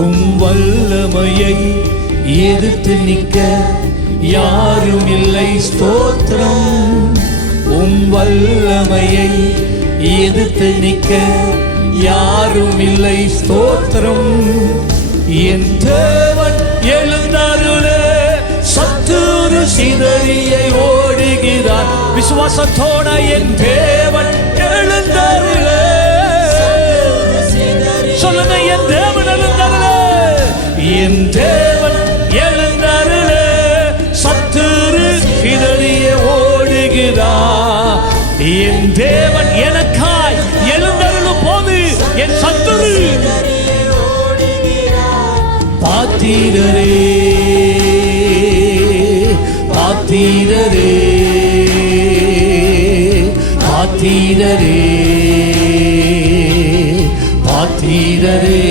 உம் வல்லமையை எதிர்த்து நிற்க யாரும் இல்லை. ஸ்தோத்திரம். உம் வல்லமையை எதிர்த்து நிற்க யாரும் இல்லை. ஸ்தோத்திரம். என் தேவன் எழுந்தருளே, சத்துரு சிதறியை ஓடுகிறார். விசுவாசத்தோட என் தேவன் எழுந்தருளே. சொல்லுங்க, என் தேவன் எழுந்தருளே. என் தேவன் எழுந்தருளே, சத்துரு சிதறியை ஓடுகிறார். என் தேவன் எனக்காய் எழுந்தருளும் போது என் சத்துரு பாத்திரரே, பாத்திரரே, பாத்திரரே, பாத்திரரே.